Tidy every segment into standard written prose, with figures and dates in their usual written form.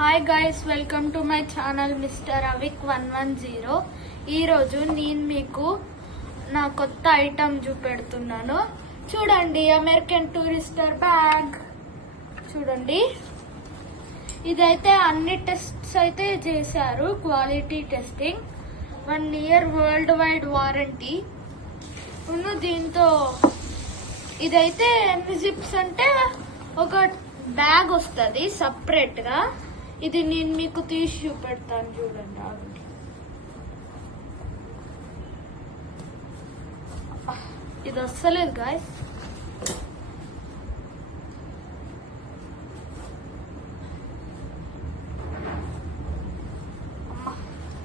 Hi guys, welcome to my channel mister Avik 110. ఈరోజు నేను మీకు నా కొత్త ఐటమ్ చూపెడుతున్నాను. చూడండి, అమెరికన్ టూరిస్టర్ బ్యాగ్. చూడండి, ఇదైతే అన్ని టెస్ట్స్ అయితే చేశారు, quality testing, 1 year world wide warranty. దీంతో ఇదైతే ఎన్ని జిప్స్ అంటే ఒక బ్యాగ్ వస్తుంది సపరేట్ గా. ఇది నేను మీకు తీసి చూపెడతాను, చూడండి. ఇది వస్తలేదు గాయస్.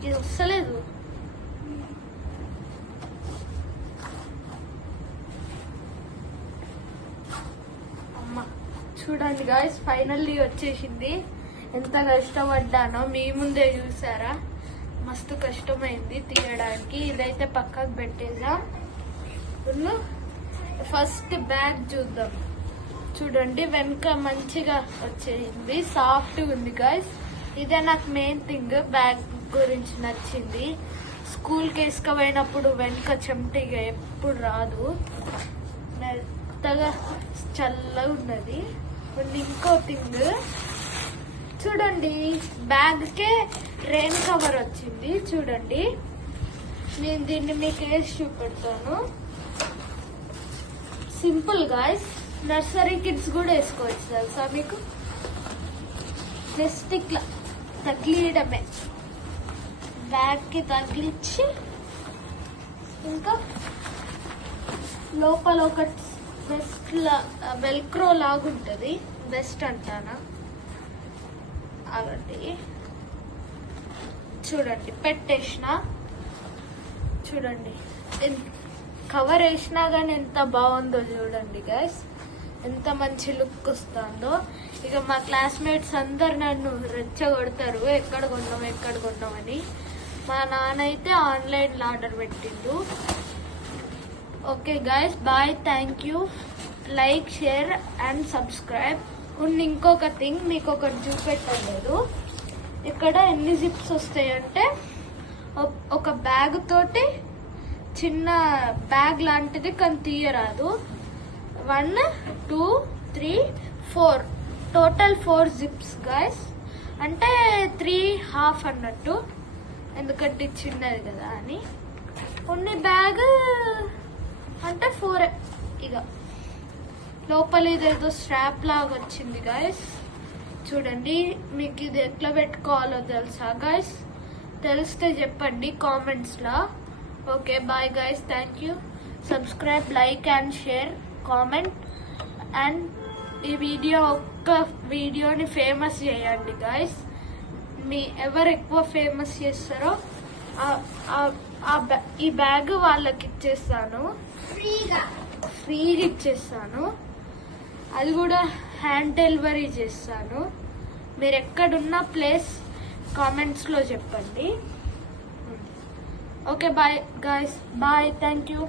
ఇది వస్తలేదు. చూడండి గాయస్, ఫైనల్లీ వచ్చేసింది. ఎంత కష్టపడ్డానో మీ ముందే చూసారా. మస్తు కష్టమైంది తీయడానికి. ఇదైతే పక్కకు పెట్టేసాం. ఫస్ట్ బ్యాగ్ చూద్దాం. చూడండి, వెనక మంచిగా వచ్చేసింది, సాఫ్ట్ ఉంది గాయస్. ఇదే నాకు మెయిన్ థింగ్, బ్యాగ్ గురించి నచ్చింది. స్కూల్కి వేసుకపోయినప్పుడు వెనక చెమటిగా ఎప్పుడు రాదు, మెత్తగా చల్లగా ఉన్నది. ఇంకో థింగ్ చూడండి, బ్యాగ్ కే రెయిన్ కవర్ వచ్చింది. చూడండి, నేను దీన్ని మీకు వేసి చూపెడతాను. సింపుల్ గాయస్, నర్సరీ కిడ్స్ కూడా వేసుకోవచ్చు తెలుసా మీకు. జస్ట్ ఇట్లా తగిలియడమే, బ్యాగ్ కి తగిలిచ్చి, ఇంకా లోపల ఒక వెస్ట్ వెల్క్రో లాగుంటది, వెస్ట్ అంటానా. అలాంటి చూడండి, పెట్టేసిన. చూడండి, కవర్ వేసినా కానీ ఎంత బాగుందో చూడండి గైస్, ఎంత మంచి లుక్ వస్తుందో. ఇక మా క్లాస్మేట్స్ అందరు నన్ను రెచ్చగొడతారు, ఎక్కడ కొన్నామని. మా నాన్న అయితే ఆన్లైన్లో ఆర్డర్ పెట్టిండు. Okay guys, bye, thank you. Like, share and subscribe. ఇంకొక థింగ్ మీకు ఒకటి చూపెట్టలేదు. ఇక్కడ ఎన్ని జిప్స్ వస్తాయంటే, ఒక బ్యాగ్ తోటి చిన్న బ్యాగ్ లాంటిది కానీ తీయరాదు. 1, 2, 3, 4 టోటల్ 4 జిప్స్ గాయస్. అంటే 3.5 అన్నట్టు, ఎందుకంటే చిన్నది కదా అని. బ్యాగ్ అంటే 4. ఇక లోపల ఇదేదో స్ట్రాప్ లాగా వచ్చింది గాయస్. చూడండి, మీకు ఇది ఎట్లా పెట్టుకోవాలో తెలుసా గాయస్? తెలిస్తే చెప్పండి కామెంట్స్ లో. Okay, bye guys, thank you. Subscribe, like and share, comment. And ఈ వీడియోని ఫేమస్ చేయండి గాయస్. ఎవరు ఎక్కువ ఫేమస్ చేస్తారో ఈ బ్యాగ్ వాళ్ళకి ఇచ్చేస్తాను, ఫ్రీగా ఇచ్చేస్తాను. అది కూడా హ్యాండ్ డెలివరీ చేస్తాను. మీరు ఎక్కడున్న ప్లేస్ కామెంట్స్ లో చెప్పండి. Okay, bye guys, bye, thank you.